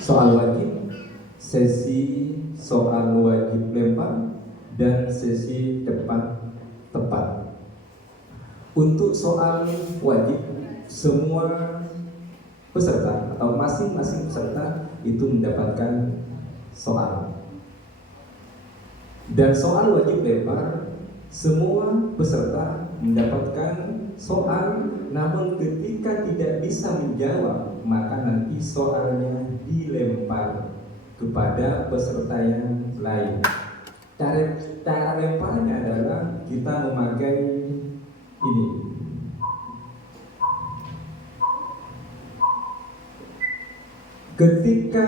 soal wajib, sesi soal wajib lempar, dan sesi cepat tepat. Untuk soal wajib, semua peserta atau masing-masing peserta itu mendapatkan soal. Dan soal wajib lempar, semua peserta mendapatkan soal, namun ketika tidak bisa menjawab, maka nanti soalnya dilempar kepada peserta yang lain. Cara lemparnya adalah kita memakai ini. Ketika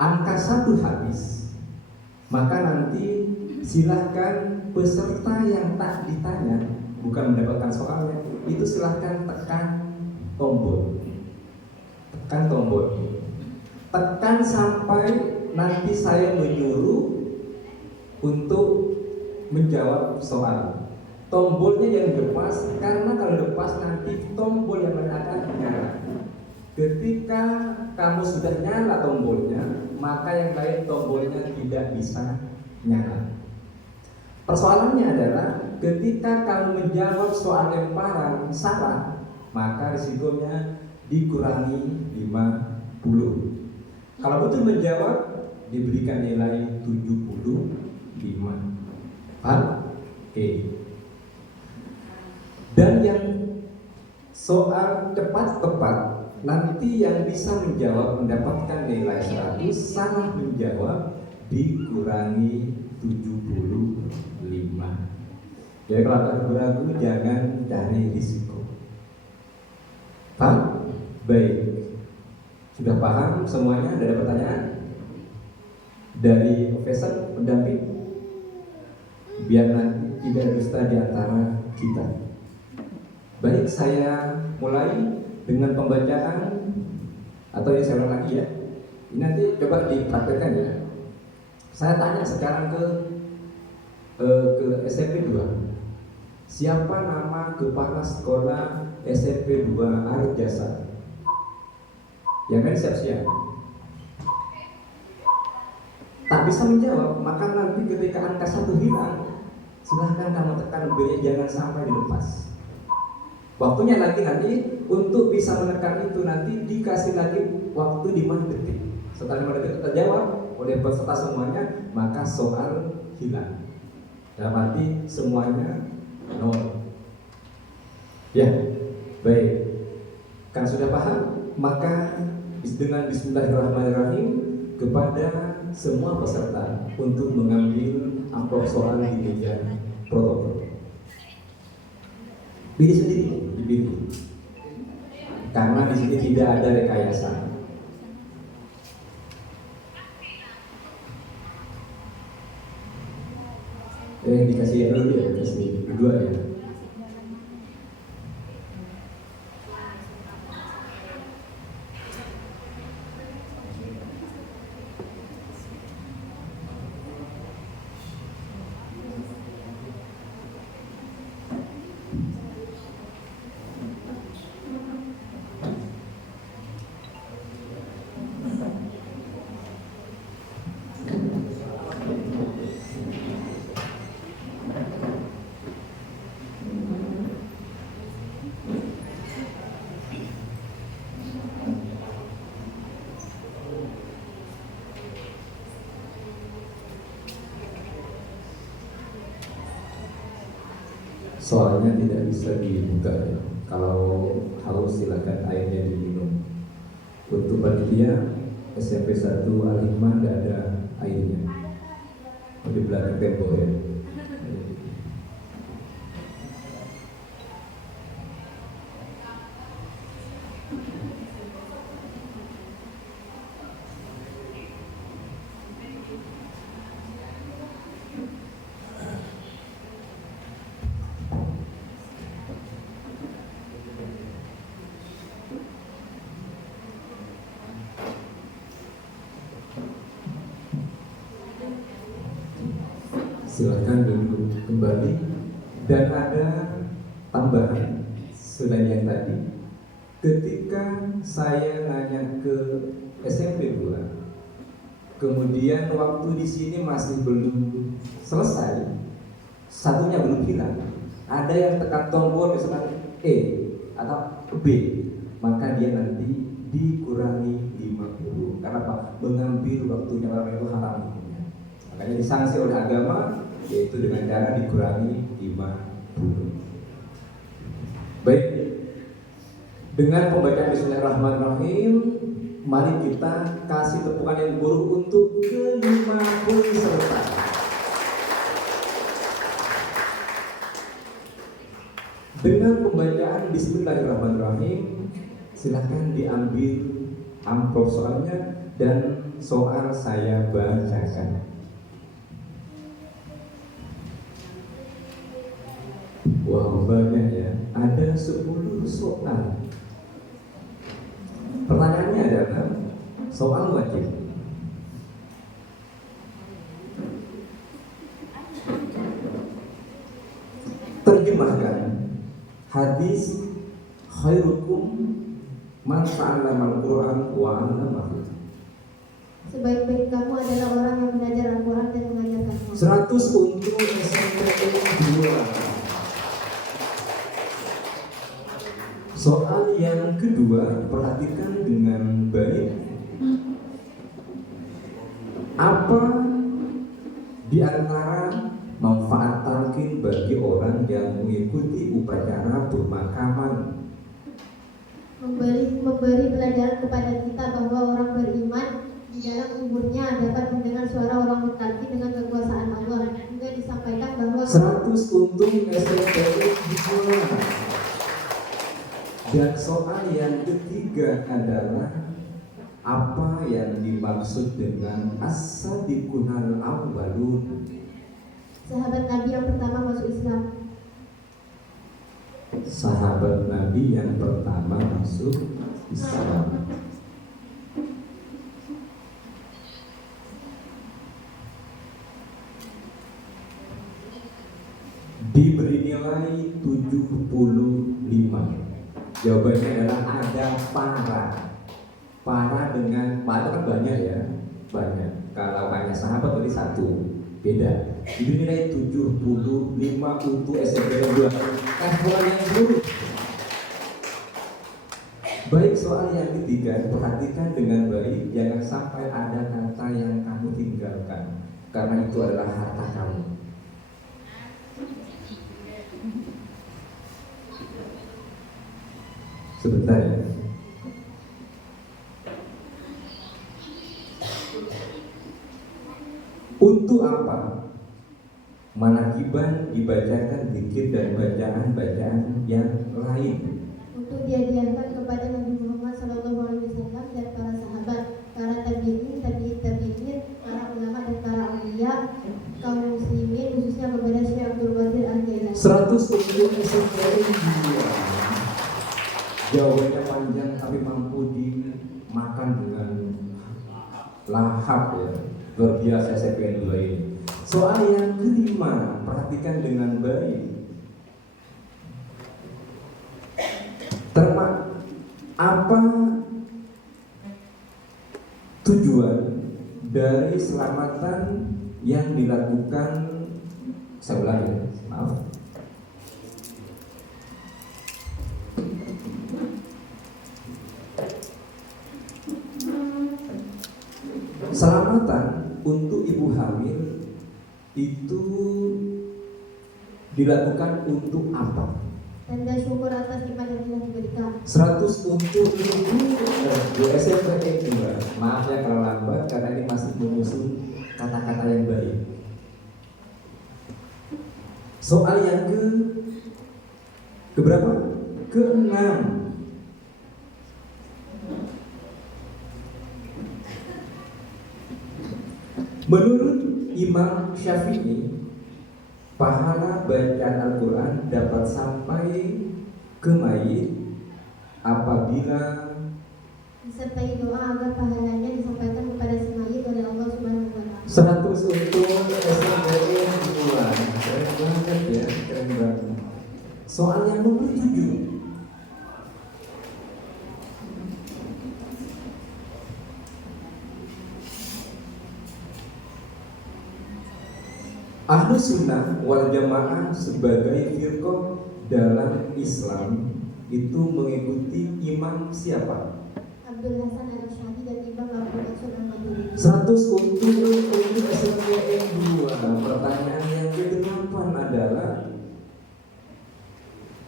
angka 1 habis, maka nanti silahkan peserta yang tak ditanya, bukan mendapatkan soalnya, itu silahkan tekan tombol. Tekan sampai nanti saya menyuruh untuk menjawab soal. Tombolnya yang lepas, karena kalau lepas nanti tombol yang akan nyala. Ketika kamu sudah nyala tombolnya, maka yang lain tombolnya tidak bisa nyala. Persoalannya adalah ketika kamu menjawab soal lemparan salah, maka risikonya dikurangi 50. Kalau betul menjawab, diberikan nilai 75. Paham? Oke. Dan yang soal cepat tepat, nanti yang bisa menjawab mendapatkan nilai 100, salah menjawab dikurangi 75. Jadi kalau ada ragu-ragu, jangan cari risiko. Paham? Baik. Sudah paham semuanya? Ada pertanyaan? Dari profesor pendamping? Biar nanti tidak dusta di antara kita. Baik, saya mulai dengan pembacaan, atau yang saya ulang lagi ya. Ini nanti coba dipraktekkan ya. Saya tanya sekarang ke SMP 2. Siapa nama kepala sekolah SMP 2 Arjasa? Yang kan siap-siap. Tak bisa menjawab, maka nanti ketika angka 1 hilang, silahkan kamu tekan B-nya, jangan sampai dilepas. Waktunya lagi nanti untuk bisa menekan itu nanti dikasih lagi waktu 5 detik. Setelah 5 detik terjawab oleh peserta semuanya, maka soal hilang. Dalam arti semuanya 0. Ya, baik. Kan sudah paham? Maka dengan Bismillahirrahmanirrahim kepada semua peserta untuk mengambil amplop soal di meja protokol. Pilih sendiri, dipilih. Karena di sini tidak ada rekayasa. Yang dikasih yang dulu ya, kasih kedua ya. Soalnya tidak bisa dibuka ya. Kalau haus silakan airnya diminum. Untuk panitia SMP 1 A5 tidak ada airnya. Di belakang tembok ya. Silakan duduk kembali. Dan ada tambahan selain yang tadi, ketika saya nanya ke SMP 2, kemudian waktu di sini masih belum selesai, satunya belum hilang, ada yang tekan tombol misalkan E atau B, maka dia nanti dikurangi 50. Karena apa? Mengambil waktunya orang itu haram. Makanya disanksi oleh agama, yaitu dengan cara dikurangi 50. Baik, dengan pembacaan Bismillahirrahmanirrahim, mari kita kasih tepukan yang buruk untuk ke-50 peserta. Dengan pembacaan Bismillahirrahmanirrahim, silahkan diambil amplop soalnya dan soal saya bacakan. Wah, banyak ya, ada 10 soal. Pertanyaannya adalah soal wajib. Terjemahkan hadis khairukum man ta'allama al-Qur'an wa 'allamahu. Sebaik-baik kamu adalah orang yang belajar Al-Quran dan mengajarkannya. 100 untuk SMP 2. Soal yang kedua, perhatikan dengan baik. Apa di antara manfaat talqin bagi orang yang mengikuti upacara pemakaman? Memberi pelajaran kepada kita bahwa orang beriman di dalam kuburnya dapat mendengar suara orang bertalqin dengan kekuasaan Allah. Juga disampaikan bahwa 100 untuk SMP 2. Dan soal yang ketiga adalah apa yang dimaksud dengan as-sabiqunal awwalun? sahabat Nabi yang pertama masuk Islam. Sahabat Nabi yang pertama masuk Islam. Diberi nilai 75. Jawabannya adalah ada para dengan para kan banyak ya, banyak. Kalau hanya sahabat berarti satu, beda. Diberi nilai 75 untuk SMP 2. Soal yang buruk. Baik, soal yang ketiga, perhatikan dengan baik, jangan sampai ada kata yang kamu tinggalkan, karena itu adalah harta kamu. Sebentar ya. Untuk apa manakiban dibacakan zikir dan bacaan-bacaan yang lain? Untuk dihadiahkan kepada Nabi Muhammad SAW dan para sahabat, para tabi'in, para ulama dan para aulia, kaum muslimin, khususnya kepada Syekh Abdul Qadir Al-Jailani. 100 untuk SMP 2. Jawabannya panjang tapi mampu dimakan dengan lahap ya. Luar biasa SMP 2 ini. Soal yang kelima, perhatikan dengan baik. Apa tujuan dari selamatan yang dilakukan? Saya ulangi, maaf. Selamatan untuk ibu hamil itu dilakukan untuk apa? Tanda syukur atas nikmat yang telah diberikan. 100 untuk ibu SMP 2. Maaf ya kalau lambat karena ini masih menyusun kata-kata yang baik. Soal yang keberapa? Ke-6. Menurut Imam Syafi'i, pahala bacaan Al-Quran dapat sampai ke mayit apabila disertai doa agar pahalanya disampaikan kepada si mayit oleh Allah Subhanahu wa Ta'ala. 100 untuk SMP 2. Keren banget ya, keren banget. Soal yang nomor 7. Ahlus Sunnah wal Jamaah sebagai firqah dalam Islam itu mengikuti imam siapa? Abdul Hasan Al-Asy'ari dan Imam Abu Mansur Al-Maturidi. 100 untuk SNPN 2. Pertanyaan yang ke-8 adalah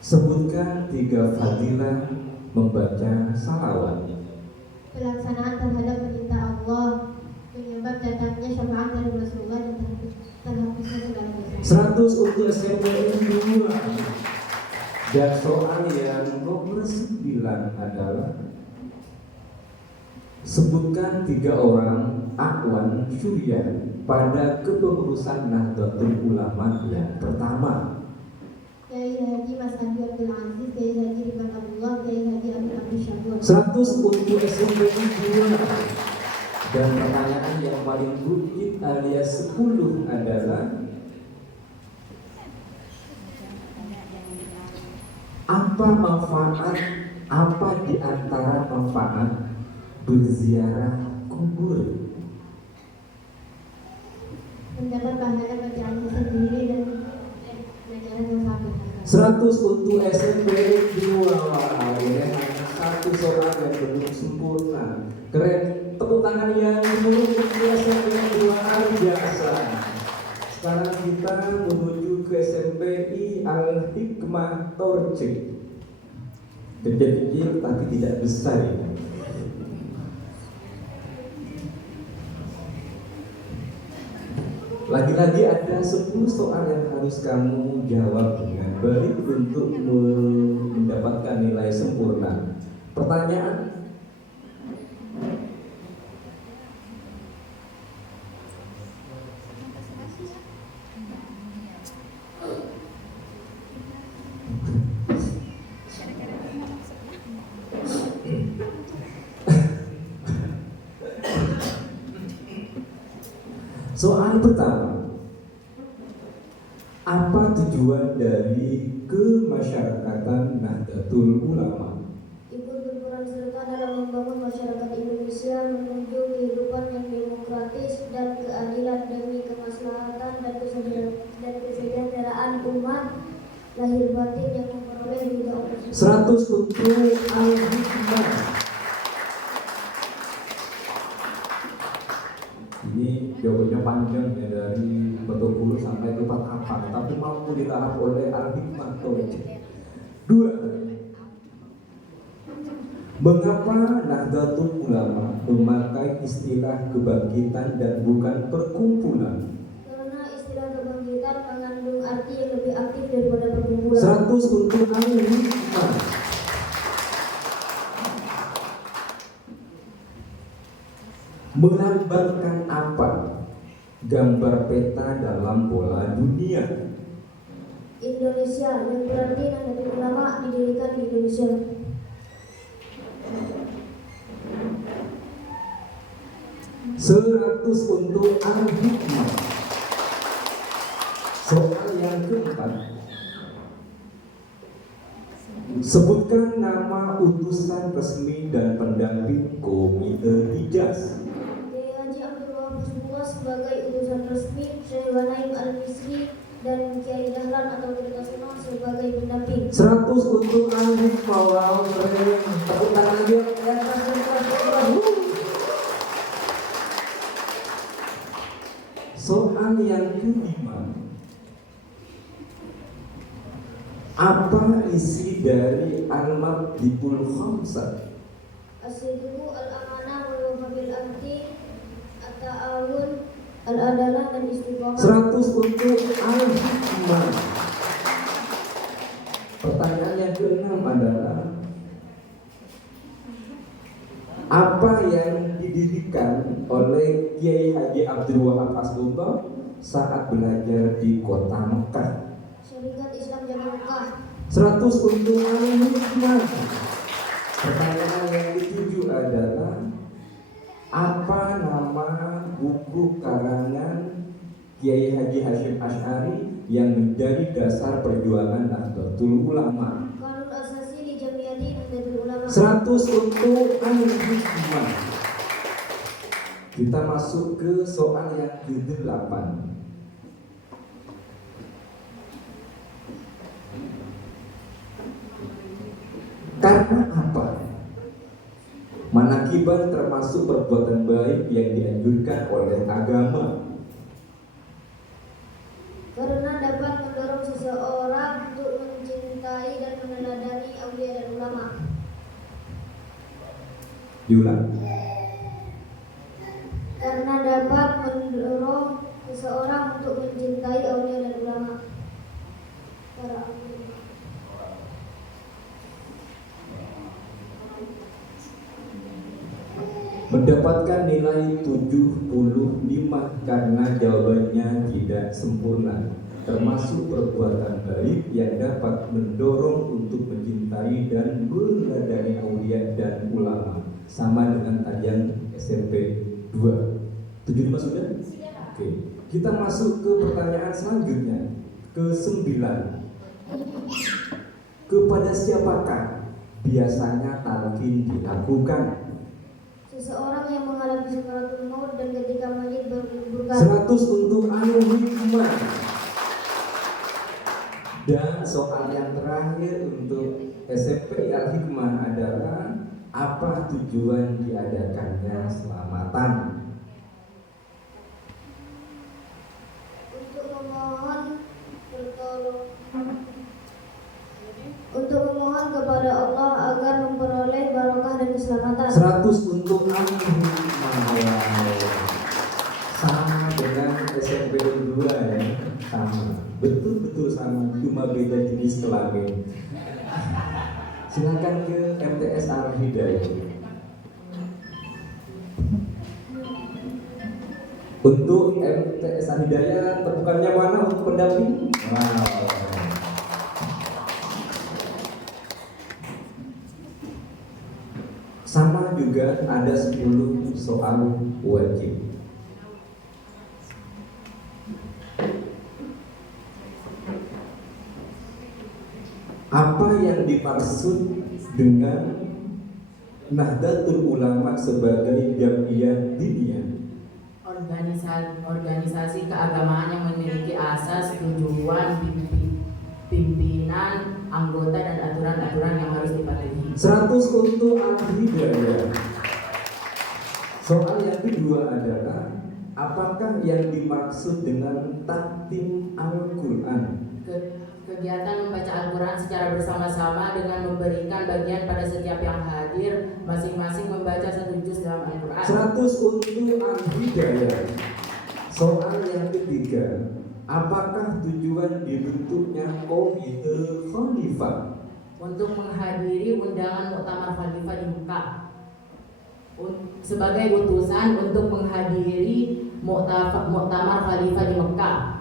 sebutkan 3 fadilah membaca salawat. Pelaksanaan terhadap perintah Allah, penyebab datangnya syafaat dari Rasulullah dan terhapusnya segala dosa. 100 untuk SNPN 2. Dan soal yang nomor 9 adalah sebutkan 3 orang akhwan syuriah pada kepengurusan Nahdlatul Ulama yang pertama. Kiai Haji Mas Adi Abdul Aziz, Kiai Haji Ridwan Abdullah, Kiai Haji Abdul Syakur. 100 untuk SNPN 2. Dan pertanyaan yang paling rumit alias 10 adalah apa manfaat, apa di antara manfaat berziarah kubur? Mendapat pahala bacaan sendiri dan pelajaran yang sama. 100 untuk SMP 2. Wah, ini hanya 1 soal yang belum sempurna. Keren, tepuk tangan yang dulu untuk SMP 2 biasa. Sekarang kita menuju ke SMPI Al-Hikmah Torcik. Kecil-kecil tapi tidak besar ya. Lagi-lagi ada 10 soal yang harus kamu jawab dengan baik untuk mendapatkan nilai sempurna. Pertanyaan: soal pertama, apa tujuan dari kemasyarakatan Nahdlatul Ulama? Ikut berperan serta dalam membangun masyarakat Indonesia menuju kehidupan yang demokratis dan keadilan demi kemaslahatan dan kesejahteraan umat lahir batin yang memperoleh ridha Allah. 100 untuk Al-Hikmah. Ini jawabannya panjang ya, dari betul sampai ke apa, tapi mampu dilahap oleh Al-Hikmah. 2. Mengapa Nahdlatul Ulama memakai istilah kebangkitan dan bukan perkumpulan? Karena istilah kebangkitan mengandung arti yang lebih aktif daripada perkumpulan. 100 untuk Al-Hikmah. Melambangkan apa gambar peta dalam bola dunia? Indonesia, yang berarti Nahdlatul Ulama didirikan di Indonesia. 100 untuk Al-Hikmah. Soal yang keempat, sebutkan nama utusan resmi dan pendamping Komite Hijaz. Kiai Haji Abdul Wahab Hizbullah sebagai utusan resmi, Syekh Ghanaim Al-Misri dan Kiai Dahlan atau Tirtasunah sebagai pendamping. 100 untuk Al-Hikmah. Wow, keren. Tepuk tangan dia. Soal yang kelima, apa isi dari Al-Mabdibul Khamsah? As-sidqu al-amanah wal wafa bil ahdi at-ta'awun al-adalah dan istiqomah. 100 untuk Al-Hikmah. Pertanyaan yang keenam adalah apa yang didirikan oleh Kiai Haji Abdul Wahab Hasbullah saat belajar di kota Mekah? Syarikat Islam Jamaah Mekah. 100 untuk Al-Hikmah. Pertanyaan yang ketujuh adalah apa nama buku karangan Kiai Haji Hasyim Asy'ari yang menjadi dasar perjuangan Nahdlatul Ulama? Kanun Asasi di Jamiyati Nahdlatul Ulama. 100 untuk Al-Hikmah. Kita masuk ke soal yang ke-8. Karena apa? Manakiban termasuk perbuatan baik yang dianjurkan oleh agama. Karena dapat mendorong seseorang untuk mencintai dan meneladani aulia dan ulama. Diulang. Karena dapat mendorong seseorang untuk mencintai aulia dan ulama. Para aulia. Mendapatkan nilai 75 karena jawabannya tidak sempurna, termasuk perbuatan baik yang dapat mendorong untuk mencintai dan meneladani aulia dan ulama. Sama dengan kajian SMP 2. 75 sudah? Oke. Kita masuk ke pertanyaan selanjutnya, ke-9. Kepada siapakah biasanya talqin dilakukan? Seseorang yang mengalami sakaratul maut dan ketika mayit berbuka. 100 untuk ahli hikmah. Dan soal yang terakhir untuk SMP Al-Hikmah adalah apa tujuan diadakannya selamatan? Untuk memohon pertolongan, untuk memohon kepada Allah agar memperoleh barokah dan keselamatan. 100 untuk ahli hikmah. Sama dengan SMP 2 ya. Sama. Betul-betul sama, cuma beda jenis kelamin. Silakan ke MTS Al-Hidayah. Untuk MTS Al-Hidayah tepukannya mana untuk pendamping? Wow. Sama juga ada 10 soal wajib. Apa yang dimaksud dengan Nahdlatul Ulama sebagai jamiyah diniyah? Organisasi keagamaan yang memiliki asas, tujuan, pimpinan, anggota dan aturan-aturan yang harus dipatuhi. 100 untuk Al-Hidayah. Soal yang kedua adalah apakah yang dimaksud dengan taktim Al-Quran? Kegiatan membaca Al-Quran secara bersama-sama dengan memberikan bagian pada setiap yang hadir, masing-masing membaca 1 juz dalam Al-Quran. 100 untuk Al-Hidayah. Soal yang ketiga, apakah tujuan dibentuknya Komite Khalifah? Untuk menghadiri undangan Muktamar Khalifah di Mekah. Sebagai utusan untuk menghadiri Muktamar Khalifah di Mekah.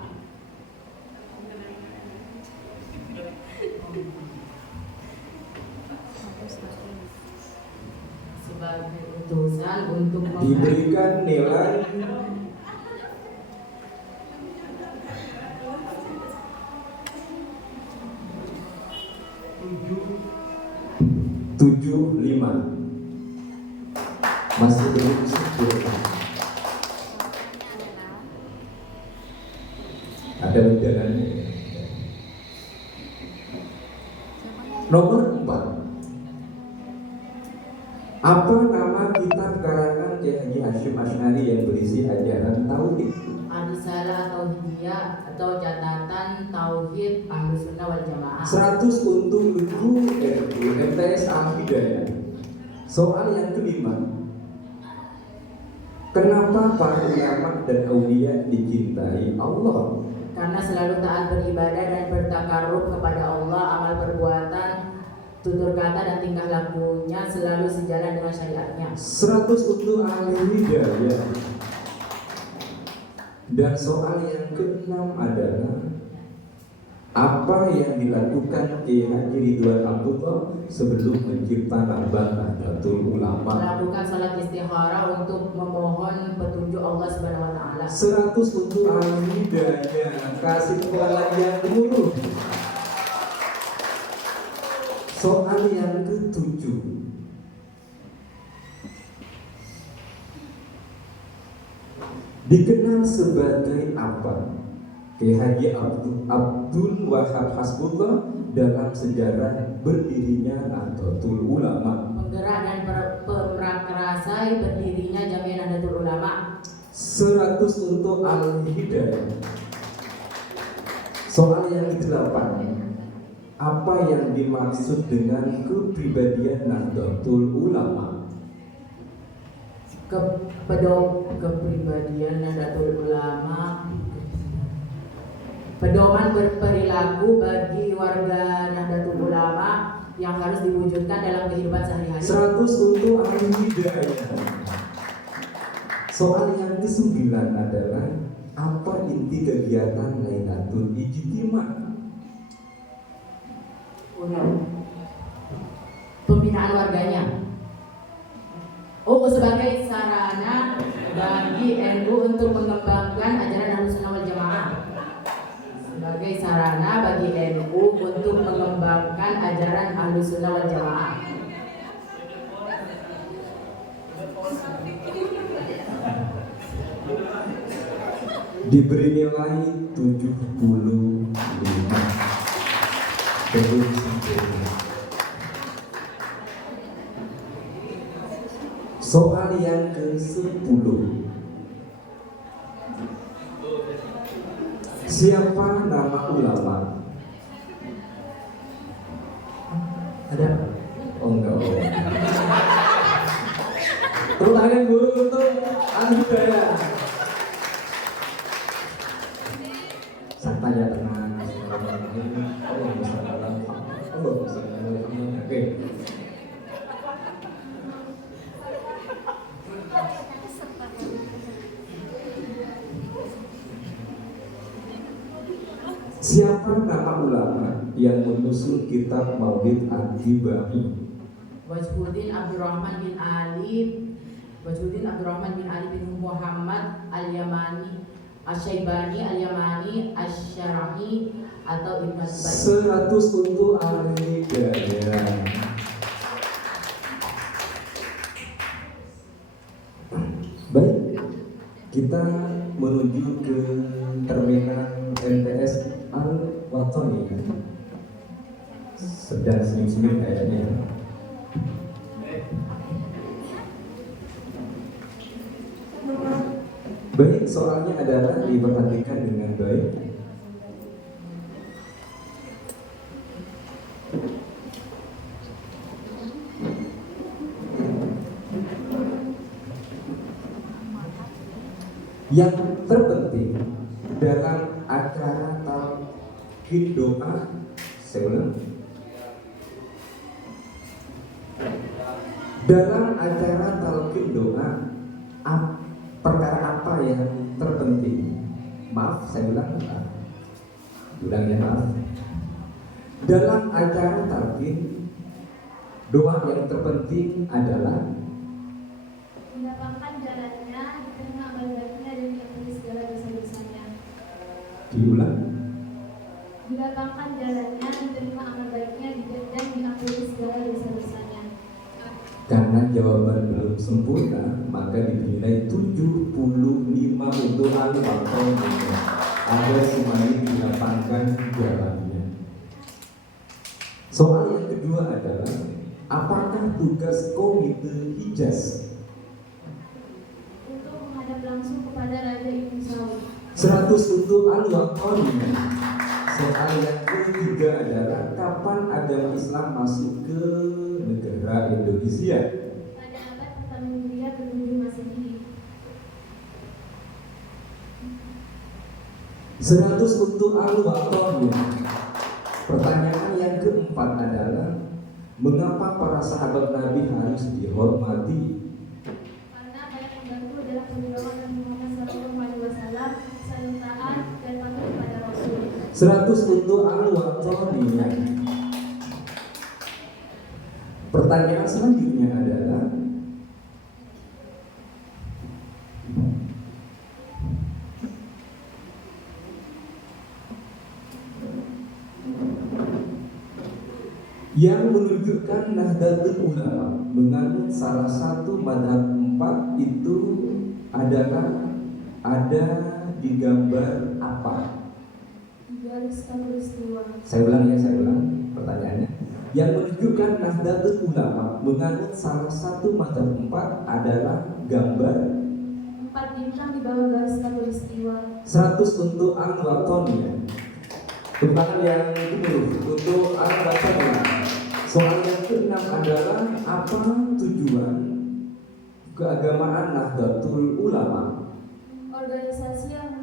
Sebagai utusan untuk Diberikan nilai 75. Masih belum sempurna. Ada undangannya. Nomor 4. Apa nama kitab karangan Kiai Haji Hasyim Asy'ari yang berisi ajaran tauhid? Ar-Risalah Tauhidiyah atau catatan Tauhid Ahlus Sunnah wal Jamaah. 100 untuk Guru MTS Al-Hidayah. Soal yang kelima, kenapa para ulama dan aulia dicintai Allah? Karena selalu taat beribadah dan bertakarrub kepada Allah, amal perbuatan, tutur kata dan tingkah lakunya selalu sejalan dengan syariatnya. 100 untuk Al-Hidayah. Dan soal yang keenam adalah apa yang dilakukan Kiai Haji Ridwan Abdullah sebelum mencipta Nahdlatul Ulama? Melakukan salat istikharah untuk memohon petunjuk Allah Subhanahu wa taala. 100 untuk Al-Hidayah. Kasih kepala yang dulu. Soal yang ke-7. Dikenal sebagai apa? Kiai Haji Abdul Wahab Hasbullah dalam sejarah berdirinya Nahdlatul Ulama. Penggerak dan pemrakrasai berdirinya Jamiah Nahdlatul Ulama. 100 untuk Al-Hidayah. Soal yang ke-8, apa yang dimaksud dengan kepribadian Nahdlatul Ulama? Kepribadian Nahdlatul Ulama, pedoman berperilaku bagi warga Nahdlatul Ulama yang harus diwujudkan dalam kehidupan sehari-hari. 100 untuk Al-Hidayah. Soal yang ke-9 adalah apa inti kegiatan Lailatul Ijtima? Pembinaan warganya. Sebagai sarana bagi NU untuk mengembangkan ajaran Ahlussunnah wal Jamaah. Sebagai sarana bagi NU untuk mengembangkan ajaran Ahlussunnah wal Jamaah. Diberi nilai 75. Belum sempurna. Soal yang ke-10, siapa nama ulama? Ada? Oh enggak. Tepuk tangan dulu untuk Al-Hidayah. Santai ya, tenang. Oke. Siapa nama ulama yang menyusun kitab Maulid An-Nabawi? Wajhuddin Abdurrahman bin Ali bin Muhammad Al-Yamani Asy-Syaibani Al-Yamani Asy-Syarahi atau Ibnu Al-Bani. 100 untuk Al-Hidayah. Baik, kita menuju ke terminal MTS Al-Watani. Sedang senyum-senyum kayaknya. Baik, soalnya adalah diperhatikan dengan baik. Yang terpenting dalam acara talqin doa, saya ulang. Dalam acara talqin doa, perkara apa yang terpenting? Maaf, saya ulang. Ulangnya maaf. Dalam acara talqin doa yang terpenting adalah mendapatkan jalannya, diterima amal baiknya dan diampuni segala dosa-dosanya. diulang. Dilapangkan jalannya, diterima amal baiknya dan diampuni segala dosa-dosanya. Karena jawaban belum sempurna, maka dinilai 75 untuk Al-Fatihah agar semakin dilapangkan jalannya. Soal yang kedua adalah apakah tugas komite Hijaz? Untuk menghadap langsung kepada Raja Ibnu Saud. 100 untuk Al-Waqani. Soal yang ketiga adalah kapan agama Islam masuk ke negara Indonesia? Pada abad pertama Hijriah ke-7 Masehi. 100 untuk Al-Waqani. Pertanyaan yang keempat adalah mengapa para sahabat Nabi harus dihormati? Karena banyak membantu dalam perjuangan Nabi Muhammad SAW, selalu taat dan patuh kepada Rasul. 100 untuk Al-Waqani. Pertanyaan selanjutnya adalah yang menunjukkan Nahdlatul Ulama menganut salah satu mazhab 4 itu adalah ada di gambar apa? garis khatulistiwa. Saya ulang pertanyaannya. Yang menunjukkan Nahdlatul Ulama menganut salah satu mazhab 4 adalah gambar 4 bintang di bawah garis khatulistiwa. 100 untuk Al-Watoniyah. Tentang yang ke-10 untuk Al-Watoniyah. Soal yang ke-6 adalah apa tujuan keagamaan Nahdlatul Ulama? Organisasi yang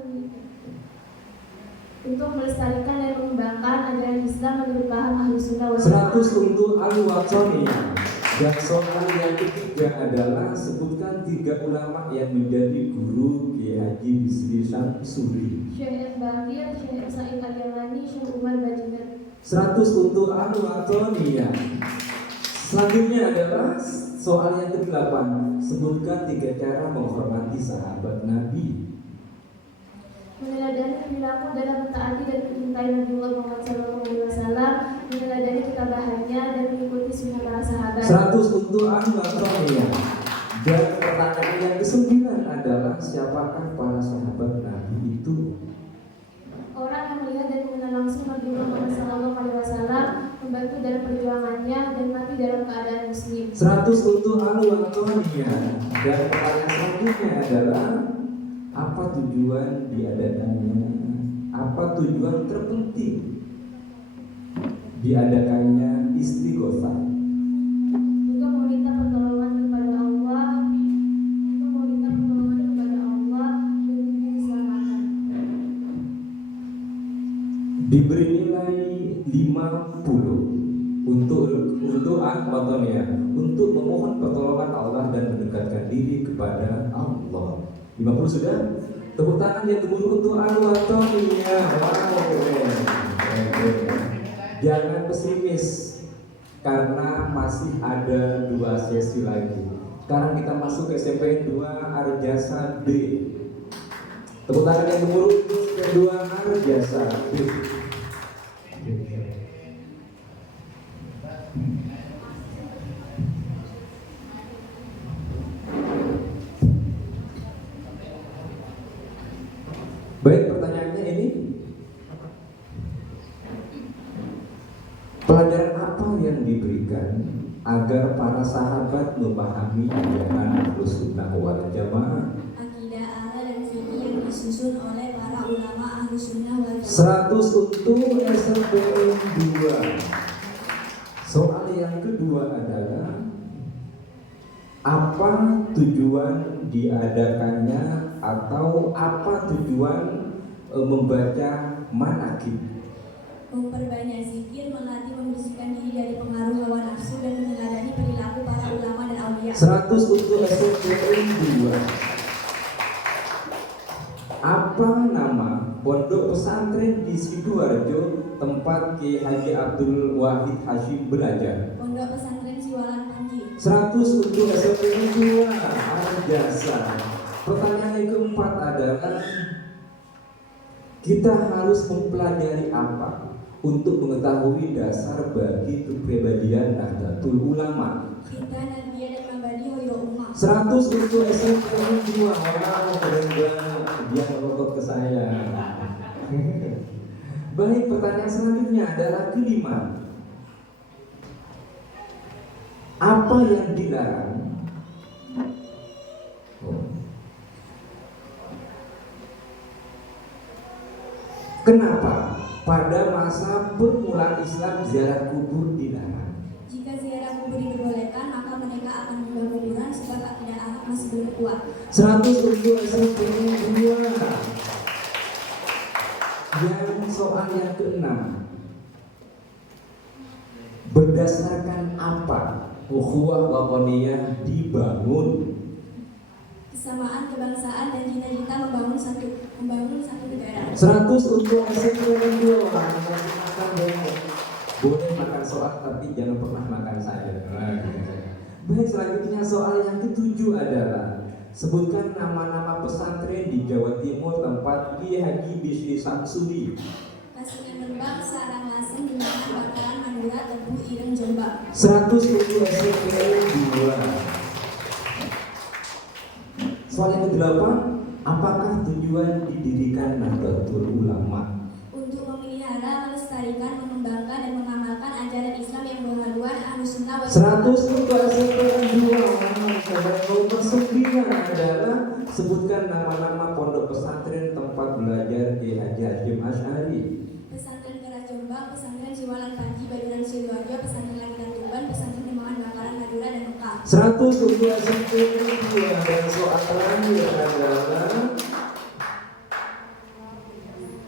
untuk melestarikan dan mengembangkan ajaran Islam menurut paham Ahlussunnah wal 100 untuk Al-Watoniyah. Dan soal yang ketiga adalah sebutkan 3 ulama yang menjadi guru Kiai Haji Bisri Syamsuri. Syekh Bakir, Syekh Sa'id Al-Yamani, Syekh Umar Bajikan. 100 untuk Al-Watoniyah. Selanjutnya adalah soal yang ke-8. Sebutkan 3 cara menghormati sahabat Nabi. Meneladani perilaku dalam mentaati dan mencintai Nabiullah Muhammad SAW, meneladani ketabahannya dan mengikuti sunnah para sahabat. 100 untuk Al-Watoniyah. Dan pertanyaan yang ke-9 adalah siapakah para sahabat Nabi itu? Orang yang melihat dan mengenal langsung Nabiullah Muhammad SAW, membantu dalam perjuangannya dan mati dalam keadaan muslim. 100 untuk Al-Watoniyah. Dan pertanyaan selanjutnya adalah apa tujuan diadakannya? Apa tujuan terpenting diadakannya istighosah? Untuk meminta pertolongan kepada Allah, dan diberi keselamatan. Diberi nilai 50 untuk Al-Watoniyah, untuk memohon pertolongan Allah dan mendekatkan diri kepada Allah. 50 sudah? Tepuk tangan yang gemuruh untuk Al-Watoniyah. Wow, keren. Jangan pesimis karena masih ada 2 sesi lagi. Sekarang kita masuk ke SMPN 2 Arjasa B. Tepuk tangan yang gemuruh untuk kedua Arjasa B. Baik, pertanyaannya ini, pelajaran apa yang diberikan agar para sahabat memahami ajaran Ahlussunnah wal Jamaah? Akidah akal dan fikih yang disusun oleh para ulama Ahlussunnah wal Jamaah. 100 untuk SMPN 2. Soal yang kedua adalah apa tujuan diadakannya atau apa tujuan membaca manaqib? Memperbanyak zikir, melatih membersihkan diri dari pengaruh hawa nafsu dan meneladani perilaku para ulama dan aulia. 100 untuk SMPN 2. Apa nama pondok pesantren di Sidoarjo tempat Kiai Haji Abdul Wahid Hashim belajar? Pondok pesantren Siwalan Panji. 100 untuk SMPN 2 Arjasa. Pertanyaan yang keempat adalah kita harus mempelajari apa untuk mengetahui dasar bagi kepribadian Nahdlatul Ulama? Kita Nadia dan Mabadi Hoyo Umar. 100 untuk SMPN 2. Wow, keren banget. Dia melotot ke saya. Baik, pertanyaan selanjutnya adalah kelima. Apa yang dilarang? Kenapa pada masa permulaan Islam ziarah kubur dilarang? Jika ziarah kubur diperbolehkan, maka mereka akan menyembah kuburan sebab akidah akal masih belum kuat. 100 untuk SMPN 2. Yang soal yang ke-6, berdasarkan apa ukhuwah watoniyah dibangun? Kesamaan kebangsaan dan cita-cita membangun satu negara. 100 untuk SMPN 2. Makan boleh makan soal tapi jangan pernah makan saya. Baik, selanjutnya soal yang ke-7 adalah sebutkan nama-nama pesantren di Jawa Timur tempat Kiai Haji Bisri Syamsuri. Kasungan Lembang, Sarang Lasem, Binaan, Bakaran, Madura, Tebu, Ireng, Jombang. 100 untuk SMPN 2. Soal yang ke-8, apakah tujuan didirikan Nahdlatul Ulama? Untuk memelihara melestarikan, mengembangkan, dan mengamalkan ajaran Islam yang berhaluan Ahlussunnah wal 100 untuk SMP 2. Nomor 9 adalah sebutkan nama-nama pondok pesantren tempat belajar Kiai Haji Hasyim Asy'ari. Pesantren Keras Jombang, Pesantren Siwalan Panji, Baduran Sidoarjo, Pesantren Langitan Tuban, Pesantren Limangan Bakaran, Madura, dan Mekah. 100 untuk SMP 2. Dan soal terakhir adalah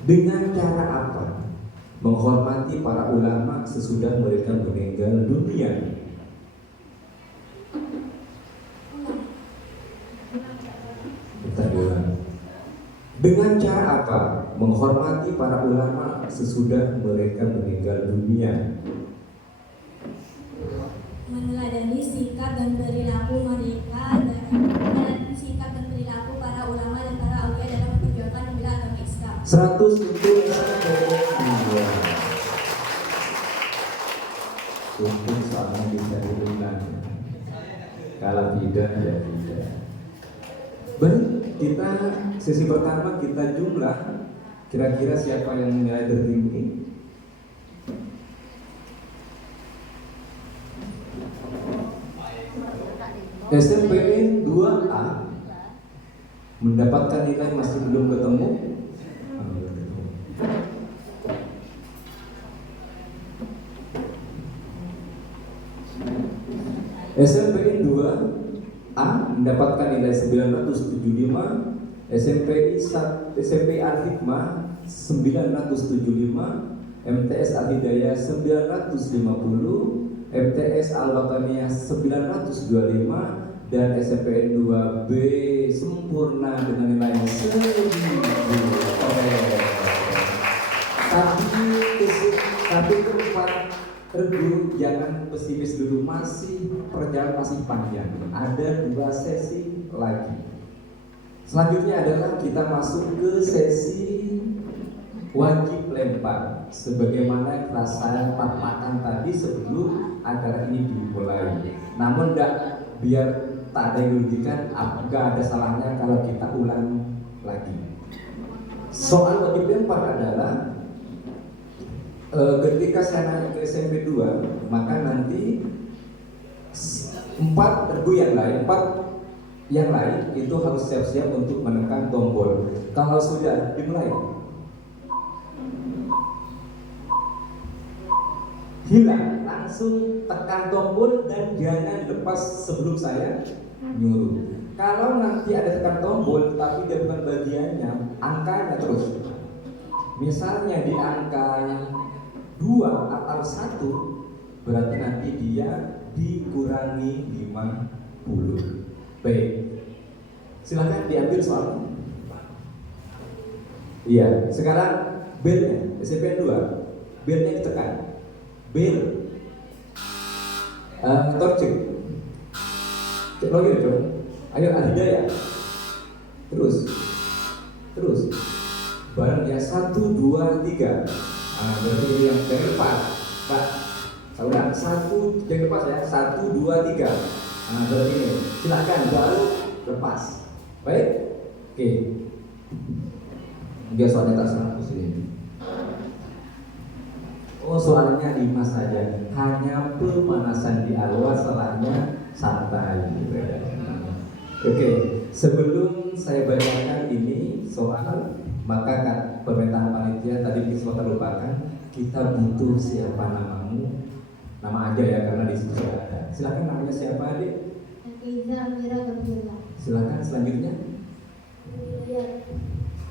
dengan cara apa menghormati para ulama sesudah mereka meninggal dunia? Bentar dulu. Dengan cara apa menghormati para ulama sesudah mereka meninggal dunia? Meneladani sikap dan perilaku mereka, meneladani sikap dan perilaku para ulama dan para aulia dalam memperjuangkan membela agama Islam. 100 untuk SMP 2. Untuk soalnya bisa diulang. Kalau tidak ya tidak. Baik, kita sesi pertama kita jumlah. Kira-kira siapa yang nilai tertinggi? SMPN 2A mendapatkan nilai masih belum ketemu. SMPN 2A mendapatkan nilai 975, SMP Al-Hikmah 975, MTS Al-Hidayah 950, MTS Al-Wataniyah 925, dan SMPN 2B sempurna dengan nilai 1000. Tapi keempat regu, jangan pesimis dulu, perjalanan masih panjang. Ada 2 sesi lagi. Selanjutnya adalah kita masuk ke sesi wajib lempar, sebagaimana telah saya paparkan tadi sebelum acara ini dimulai. Namun biar tak ada yang dirugikan, nggak ada salahnya kalau kita ulang lagi. Soal wajib lempar adalah ketika saya naik ke SMP 2, maka nanti 4 regu yang lain itu harus siap-siap untuk menekan tombol. Kalau sudah dimulai, hilang, langsung tekan tombol dan jangan lepas sebelum saya nyuruh. Kalau nanti ada tekan tombol tapi dia bukan bagiannya, angkanya terus. Misalnya di angka 2 atau 1, berarti nanti dia dikurangi 50. Baik, silahkan diambil soalnya. Iya, sekarang belnya SMP 2, belnya ditekan. Bel, torcik, cek lagi dong. Ayo Al-Hidayah, terus, bareng ya 1, 2, 3. Berarti yang lepas, Pak. Udah 1 yang lepas ya, 1, 2, 3. Berarti ini, silakan baru lepas. Baik, oke. Dia soalnya tak 100 ini. Oh, soalnya 5 saja, hanya pemanasan di awal, setelahnya santai. Oke, sebelum saya bacakan ini soal, maka pemerintahan panitia tadi kita terlupakan, kita butuh siapa namamu, nama aja ya karena di situ sudah ada. Silakan, namanya siapa adik? Iza Amira Gabriela. Silakan selanjutnya.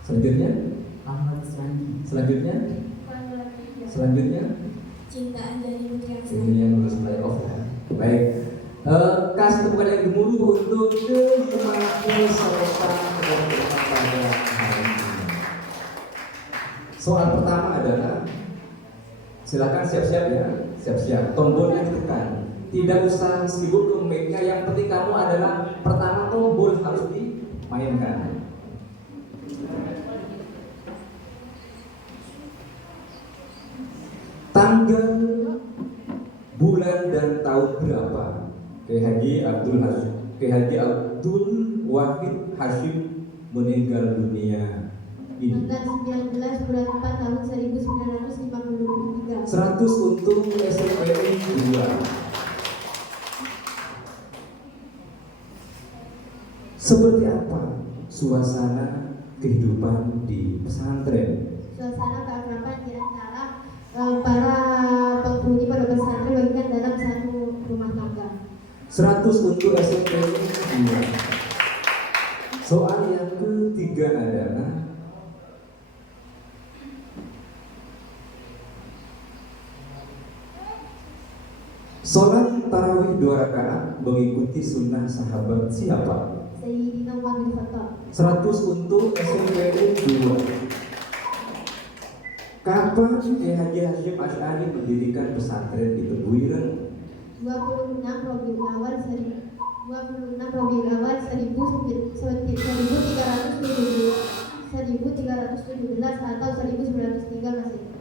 Selanjutnya. Ahmad Sandi. Selanjutnya. Selanjutnya. Cinta Anjani Mutriansari. Ini yang lulus playoff ya. Baik. Kasih tepukan yang gemuruh untuk ke-50 peserta yang berperan pada hari ini. Soal pertama adalah, silakan siap-siap ya, siap-siap. Tombolnya ditekan. Tidak usah sibuk ke mic-nya, yang penting kamu adalah pertama tombol harus dimainkan. Tanggal, bulan dan tahun berapa Kiai Haji Abdul Wahid Hasyim meninggal dunia? ini. Tanggal 19 bulan 4 tahun 1953. 100 untuk SMPN 2. Seperti apa suasana kehidupan di pesantren? Suasana keakraban di antara para penghuni pada pesantren bagikan dalam satu rumah tangga. 100 untuk SMPN 2. Soal yang ketiga adalah sholat tarawih 2 rakaat mengikuti sunnah sahabat siapa? Sayyidina Umar bin Khattab. 100 untuk SMPN 2. Kapan Kiai Haji Hasyim Asy'ari mendirikan pesantren di Tebuireng? 26 Rabiul Awal 1317 atau 1903 Masehi.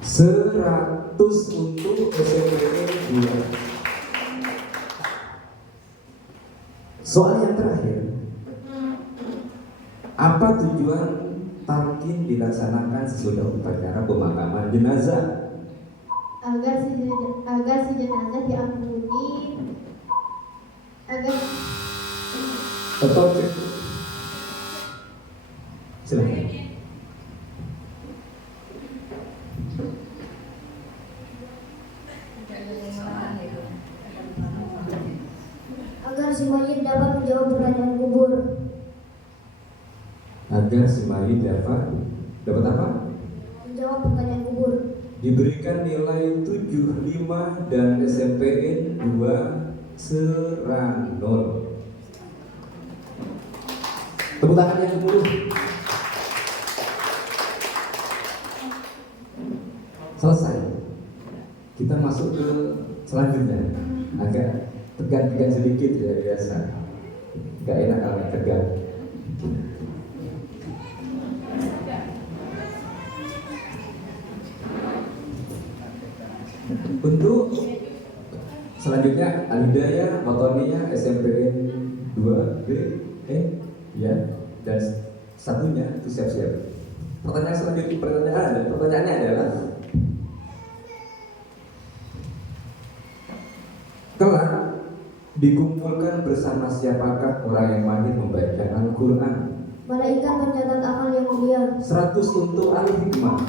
100 untuk SMPN 2. Soal yang terakhir, apa tujuan talqin dilaksanakan sesudah upacara pemakaman jenazah? Agar si jenazah diampuni, agar Atau silakan. agar si mayit dapat menjawab pertanyaan kubur. Agar si mayit dapat apa? Menjawab pertanyaan kubur. Diberikan nilai 75 dan SMPN 2 Seranol. Tepuk tangan yang ke-10. Selesai. Kita masuk ke selanjutnya. Agak tegang-tegang sedikit ya, biasa. Gak enak kalau tegang. Untuk selanjutnya Al-Hidayah, Watoniya, SMPN 2B, ya, dan satunya itu siap-siap. Pertanyaannya adalah kelak dikumpulkan bersama siapakah orang yang mahir membaca Al-Quran? Malaikat pencatat amal yang mulia. 100 untuk Al-Hikmah.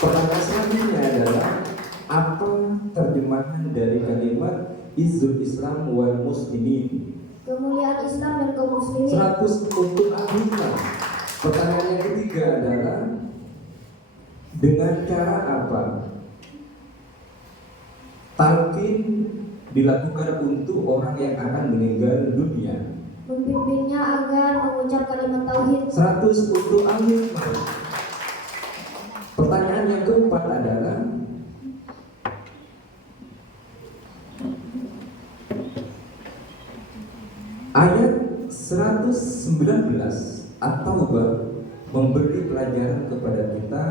Pertanyaan selanjutnya adalah apa terjemahan dari kalimat Izzul Islam wal Muslimin? Kemuliaan Islam dan kaum muslimin. 100 untuk Al-Hikmah. Pertanyaan yang ketiga adalah dengan cara apa talqin dilakukan untuk orang yang akan meninggal dunia? Membimbingnya agar mengucap kalimat tauhid. 100 untuk Al-Hikmah. Pertanyaan yang keempat adalah ayat 119 At-Taubah memberi pelajaran kepada kita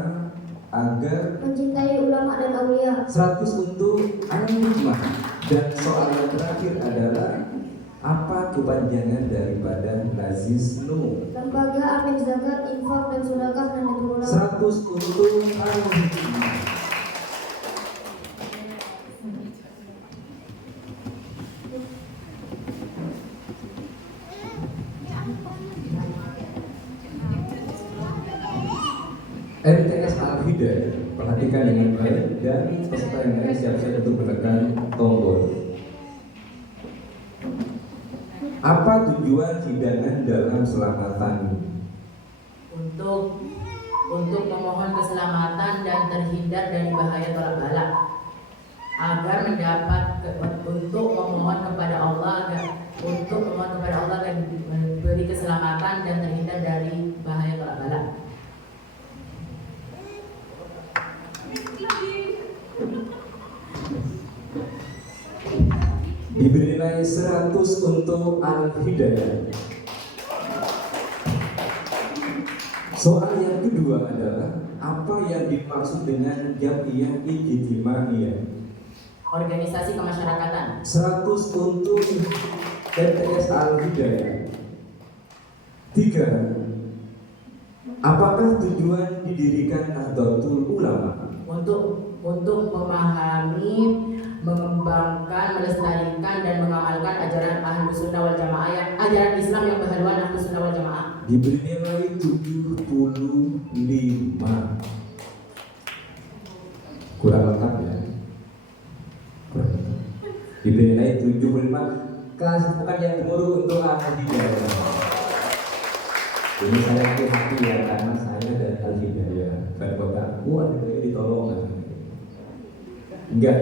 agar Mencintai ulama dan aulia. 100 untuk Al-Hikmah. Dan soal yang terakhir adalah apa kepanjangan daripada Nazisnu? Lembaga Amin Zakat, Infak dan Sedekah Nahdlatul Ulama. 100 untuk Al-Hikmah. MTS Al-Hidayah, perhatikan dengan baik dan peserta yang lain siap-siap untuk menekan tombol. Apa tujuan hidangan dalam selamatan? Untuk memohon keselamatan dan terhindar dari bahaya tolak balak, agar mendapat untuk memohon kepada Allah agar memberi keselamatan dan terhindar dari bahaya tolak balak. Diberi nilai 100 untuk Al-Hidayah. Soal yang kedua adalah apa yang dimaksud dengan Jam'iyah Ijtimaiyah? Organisasi kemasyarakatan. 100 untuk MTS Al-Hidayah. Tiga, apakah tujuan didirikan Nahdlatul Ulama? Untuk memahami, mengembangkan, melestarikan dan mengamalkan ajaran Ahlus Sunnah wal Jamaah, ajaran Islam yang berhaluan Ahlus Sunnah wal Jamaah. Diberi nilai 75. Kurang lengkap ya. Kurang lengkap. Diberi nilai 75. Bukan yang guru untuk Al-Hidayah. Ini saya hati ya, karena saya dari Al-Hidayah. Bukan bapakku, Al-Hidayah ditolong. Enggak.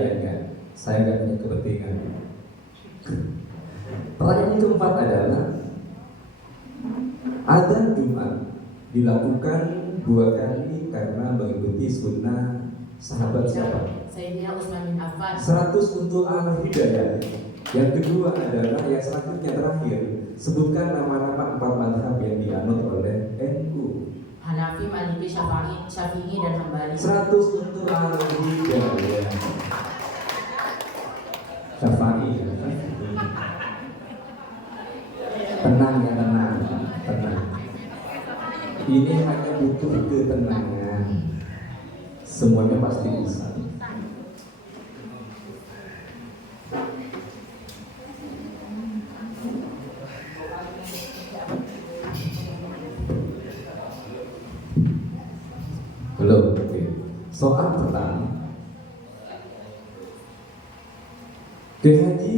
Saya enggak punya kepentingan. Pertanyaan yang keempat adalah, adzan Jumat dilakukan 2 kali karena mengikuti sunnah sahabat siapa? Sayyidina Utsman bin Affan. 100 untuk Al-Hidayah. Yang kedua adalah yang selanjutnya terakhir, sebutkan nama-nama 4 mazhab yang dianut oleh NU. Hanafi, Maliki, Syafi'i dan Hambali. 100 untuk Al-Hidayah. Syafi'i ya. Tenang. Ini hanya butuh ketenangan. Semuanya pasti bisa. Belum. Oke. Soal pertama. Kiai Haji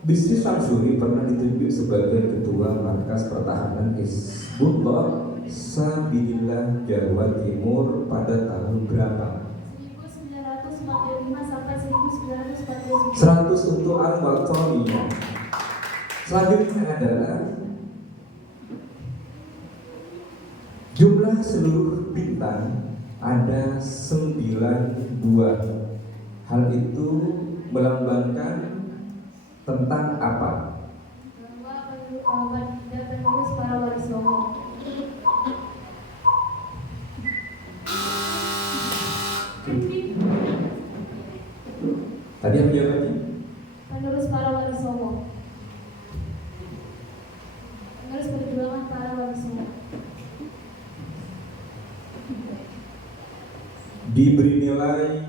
Bisri Syamsuri pernah ditunjuk sebagai ketua markas pertahanan Hizbullah Sabilillah Jawa Timur pada tahun berapa? 1945 sampai 1949. 100 untuk Al-Wathaniyah. Selanjutnya adalah jumlah seluruh bintang ada 9 buah. Hal itu melambangkan tentang apa? Bahwa penulis para wali songo. Tadi apa jawabannya? Penerus para wali songo. Penerus perjuangan para wali songo. Diberi nilai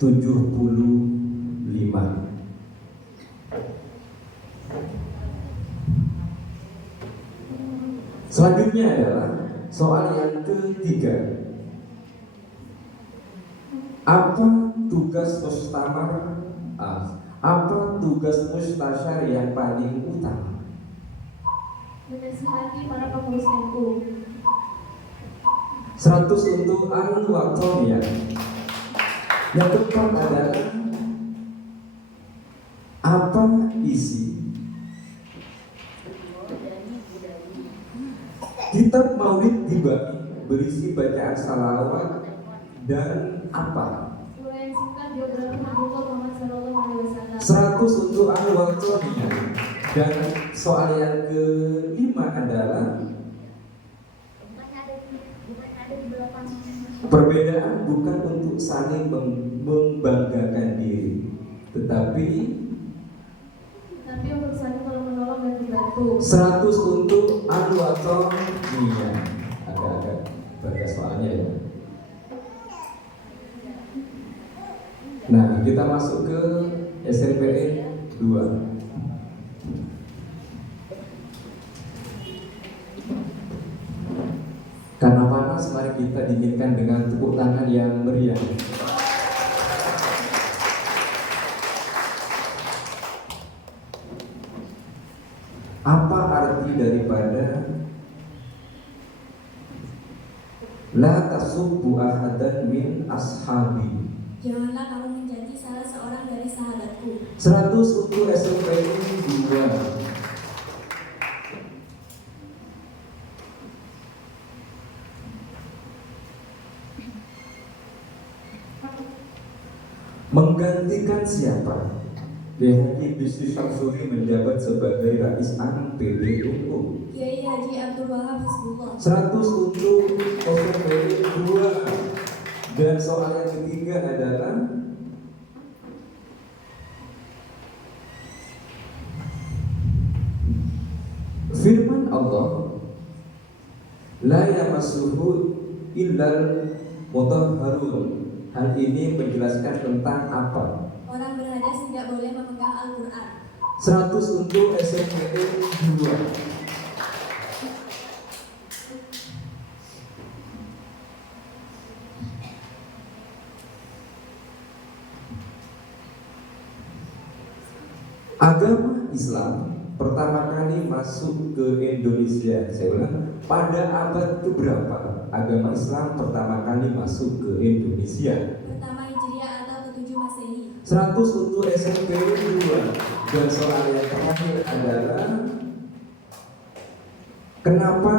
75. Selanjutnya adalah soal yang ketiga. Apa tugas mustamar? Apa tugas mustasyar yang paling utama? Menasihati para pengurus NU. 100 untuk Al-Wathaniyah. Yang keempat adalah apa isi kitab Maulid dibagi berisi bacaan salawat dan apa? Uraian singkat biografi Nabiullah Muhammad SAW. 100 untuk Al-Wathaniyah. Dan soal yang kelima adalah perbedaan bukan untuk saling membanggakan diri, tetapi untuk saling menolong dan membantu. 100 untuk Al-Wathaniyah. Agak-agak baca soalnya ya. Nah, kita masuk ke SNPN 2. Karena panas, mari kita dinginkan dengan tepuk tangan yang meriah. Apa arti daripada la tasubbu ahadan min ashabi? Janganlah kamu mencaci salah seorang dari sahabatku. 100 untuk SNPN 2. Menggantikan siapa? Kiai Haji Bisri Syamsuri menjabat sebagai Rais Am PBNU. Kiai Haji Abdul Wahab Hizbullah. 100 untuk SNPN 2. Dan soal yang ketiga adalah Firman Allah, la yamassuhu illal mutahharun. Hal ini menjelaskan tentang apa? Orang berhadas tidak boleh memegang Al-Quran. 100 untuk SMPE 2. Agama Islam pertama kali masuk ke Indonesia. Saya ulang, pada abad keberapa agama Islam pertama kali masuk ke Indonesia? Pertama Hijriah atau ke-7 Masehi. 100 untuk SMP 2. Dan soal yang terakhir adalah kenapa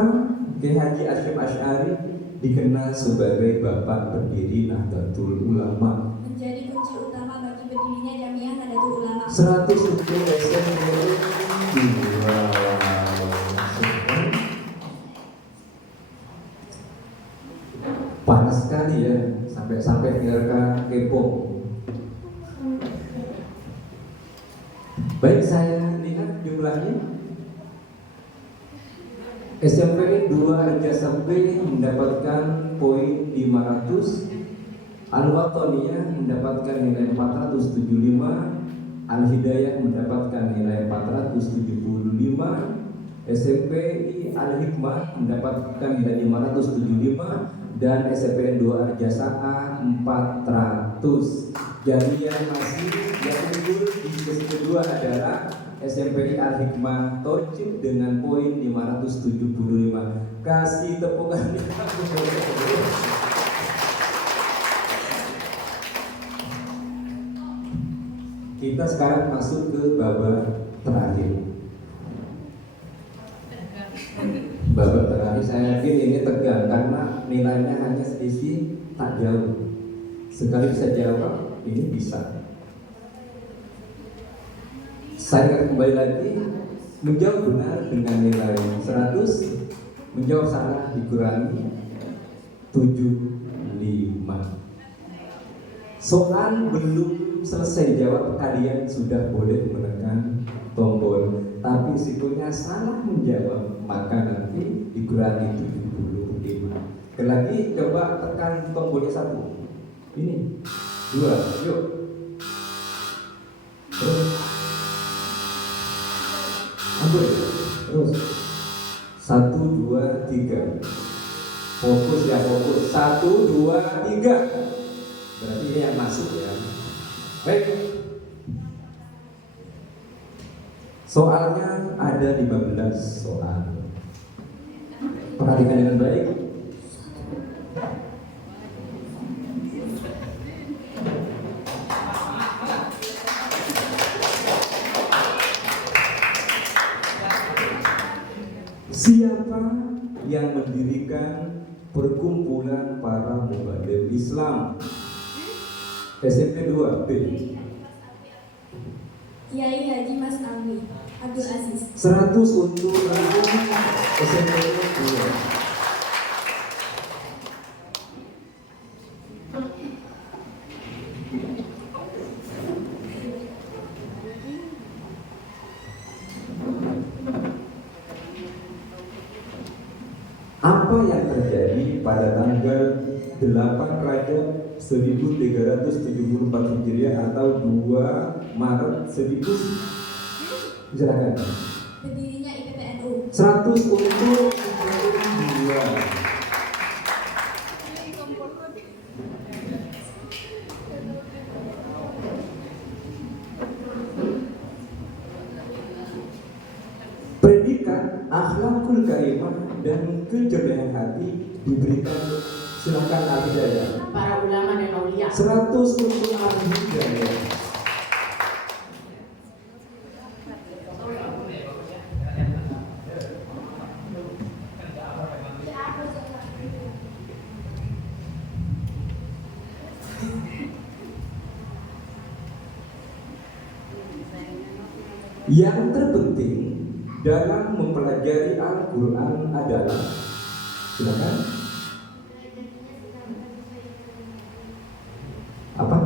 Kiai Haji Hasyim Asy'ari dikenal sebagai bapak pendiri Nahdlatul Ulama? Menjadi kunci utama bagi berdirinya Jamiah Nahdlatul Ulama. 100 untuk SMP 2. Panas sekali ya, sampai PRK kepo. Baik, saya lihat jumlahnya. SMP 2 Arja Sampai mendapatkan poin 500, Al-Watoniyah mendapatkan nilai 475, Al-Hidayah mendapatkan nilai 475, SMPI Al-Hikmah mendapatkan nilai 575, dan SMPN 2 Arja Sa'a 400. Jadi yang masih yang unggul di sesi kedua adalah SMPI Al-Hikmah Tojib dengan poin 575. Kasih tepukannya. Kita sekarang masuk ke babak terakhir. Babak terakhir saya yakin ini tegang karena nilainya hanya selisih tak jauh. Sekali bisa jawab, ini bisa. Saya akan kembali lagi. Menjawab benar dengan nilai 100, menjawab salah dikurangi 75. Soal belum selesai jawab, kalian sudah boleh menekan tombol. Tapi risikonya salah menjawab, maka nanti dikurangi 75. Sekali lagi coba tekan tombolnya 1. Ini 2, yuk. Terus. Ambil. Terus. 1, 2, 3. Fokus ya, fokus. 1, 2, 3. Berarti ini yang masuk ya. Baik. Soalnya ada 15 soal. Perhatikan dengan baik. Siapa yang mendirikan perkumpulan para mubaligh Islam? SMP 2 B. Kiai Haji Mas Alwi Abdul Aziz. 100 untuk SMP 2. Apa yang terjadi pada tanggal 8 Rajab 1374 Hijriah atau 2 Maret 1000? Silakan. Berdirinya IPPNU. 100 untuk IPPNU 2. Predikat akhlakul karimah dan kejernihan hati diberikan, silakan Al-Hidayah. Para ulama dan aulia. 100 untuk Al-Hidayah. Yang terpenting dalam mempelajari Al-Quran adalah, silakan. Apa?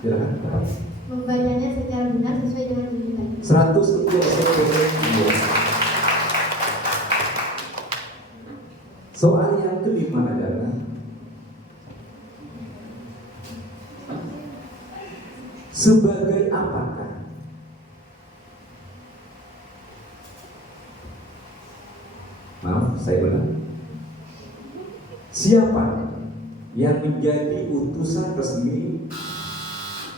Silakan. 100 untuk SMP 2. Soal yang kelima adalah sebagai apakah saya ulang. Siapa yang menjadi utusan resmi?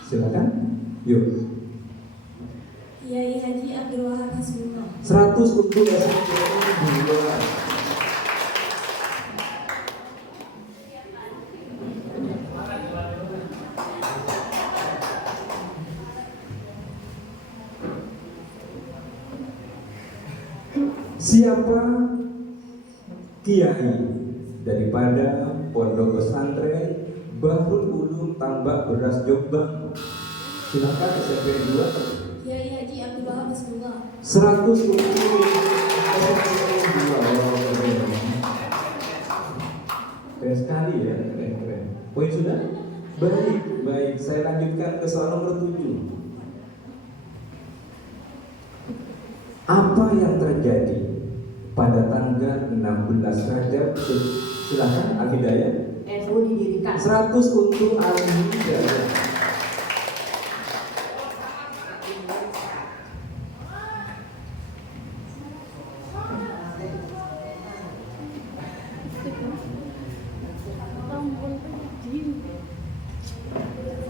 Silakan. Yuk. Kiai Haji Abdul Wahab Hasbullah. 100 untuk SMP 2. Siapa kiai daripada Pondok Pesantren Bahrul Ulum Tambak Beras Jombang? Silakan SMP 2. Kiai Haji Abdul Wahab Hasbullah. 100 untuk SMP 2. Keren sekali ya, keren. Poin sudah? Baik. Saya lanjutkan ke soal nomor 7. Apa yang terjadi pada tanggal 16 Rajab? Silakan Al-Hidayah. NU didirikan. 100 untuk Al-Hidayah.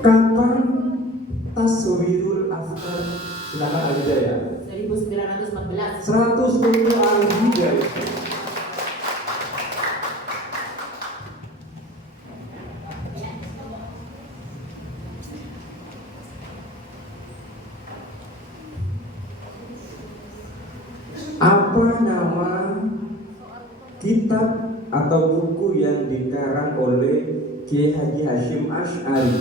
Kapan taswirul afkar? Silakan Al-Hidayah. 1914. 100 untuk Al-Hidayah. Apa nama kitab atau buku yang dikarang oleh Kiai Haji Hashim Asy'ari?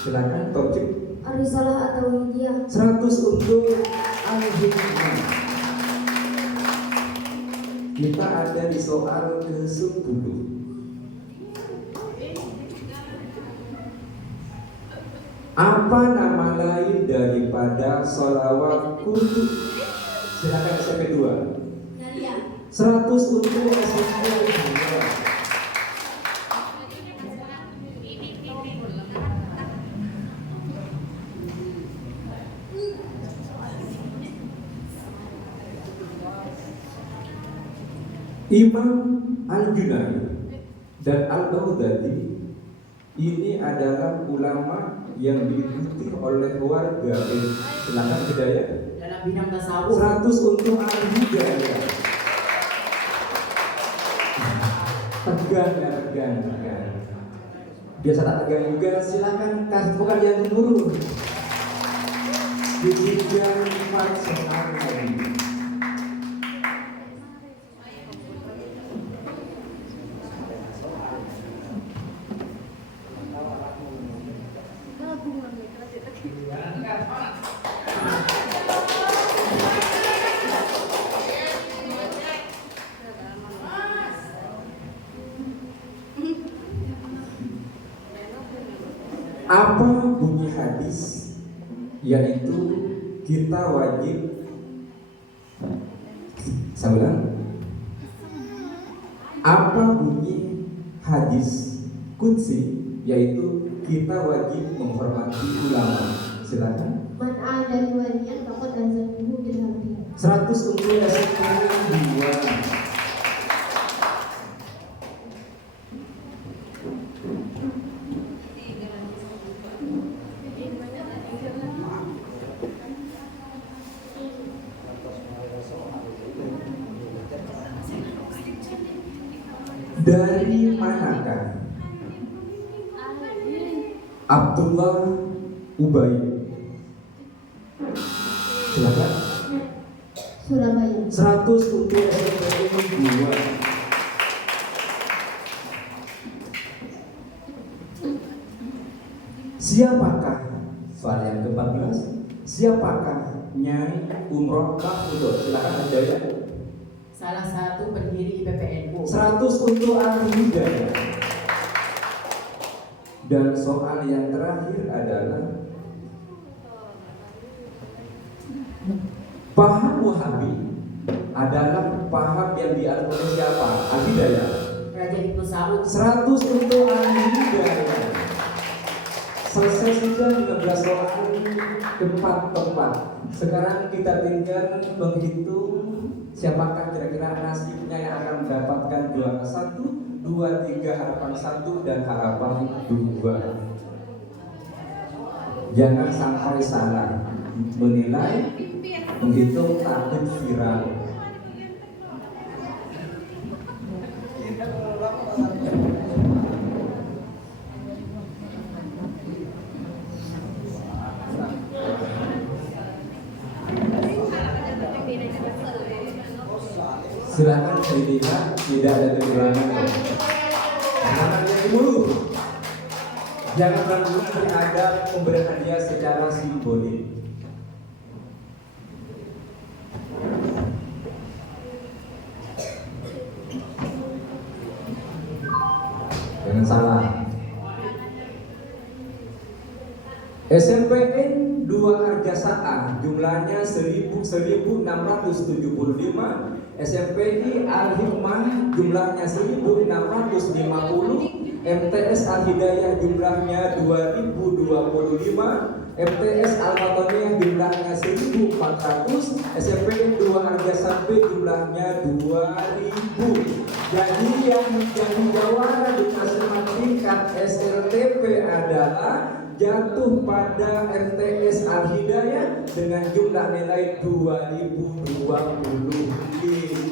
Silakan Topik. Arisalah atau Hidayah. 100 untuk Al-Hikmah. Kita ada di soal ke-10. Apa nama lain daripada sholawat kutub? Silakan SMP 2. Naria. 100 untuk SMP 2. Imam Al-Junaid dan Al-Baghdadi ini adalah ulama yang diikuti oleh warga. Silakan Hidayah. Dalam bidang tasawuf. 100 untuk Al-Hidayah. Tegang. Biasa tak tegang juga. Silakan kasih bukan yang menurun. Ditinggal 4 soal lagi. Apa bunyi hadis yaitu kita wajib, saya ulang, apa bunyi hadis qudsi yaitu kita wajib menghormati ulama? Silakan. Man adali waliyan faqad anzaltuhu bil harbi. 100 untuk SMP 2. Dari manakah Abdullah Ubay? Silakan. Surabaya. 100 untuk SMP 2. Siapakah soal yang ke-14? Siapakah Nyai Umroh Mahmudot? Silakan Hidayah. Salah satu pendiri IPPNU. 100 untuk Al-Hidayah. Dan soal yang terakhir adalah Paham Wahabi adalah paham yang dianut oleh siapa? Al-Hidayah. Raja Ibnu Saud. 100 untuk Al-Hidayah. Selesai sudah 15 orang tempat. Sekarang kita tinggal menghitung siapakah kira-kira nasibnya yang akan mendapatkan juara 1, 2, 3, harapan 1 dan harapan 2. Jangan sampai salah menilai, menghitung, takut viral. Silakan dilihat, tidak ada kekurangan. Jangan yang dulu. Jangan ragu terhadap pemberian hadiah secara simbolik. Jangan salah. SMPN 2 Harjasa jumlahnya 1675, SMPI Al-Hikmah jumlahnya 1650, MTS Al-Hidayah jumlahnya 2025, MTS Al-Matoniyah jumlahnya 1400, SMPN 2 Harjasa B jumlahnya 2000. Jadi yang menjadi jawara di nasional tingkat SLTP adalah jatuh pada MTS Al-Hidayah dengan jumlah nilai 2025.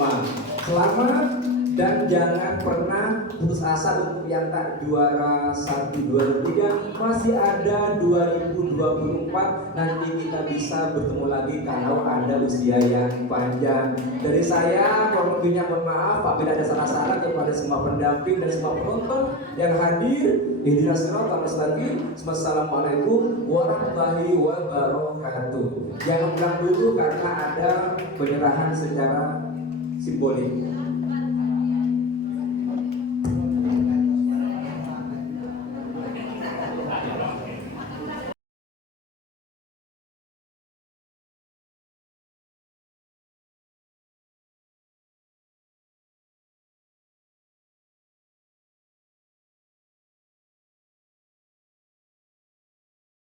Selamat dan jangan pernah putus asa untuk yang tak juara 1, 2, 3. Masih ada 2024. Nanti kita bisa bertemu lagi kalau ada usia yang panjang. Dari saya kurang lebihnya mohon maaf apabila ada salah-salah kepada semua pendamping dan semua penonton yang hadir. Ihdinas siratal mustaqim. Wassalamualaikum warahmatullahi wabarakatuh. Jangan pulang dulu karena ada penyerahan secara simbolik.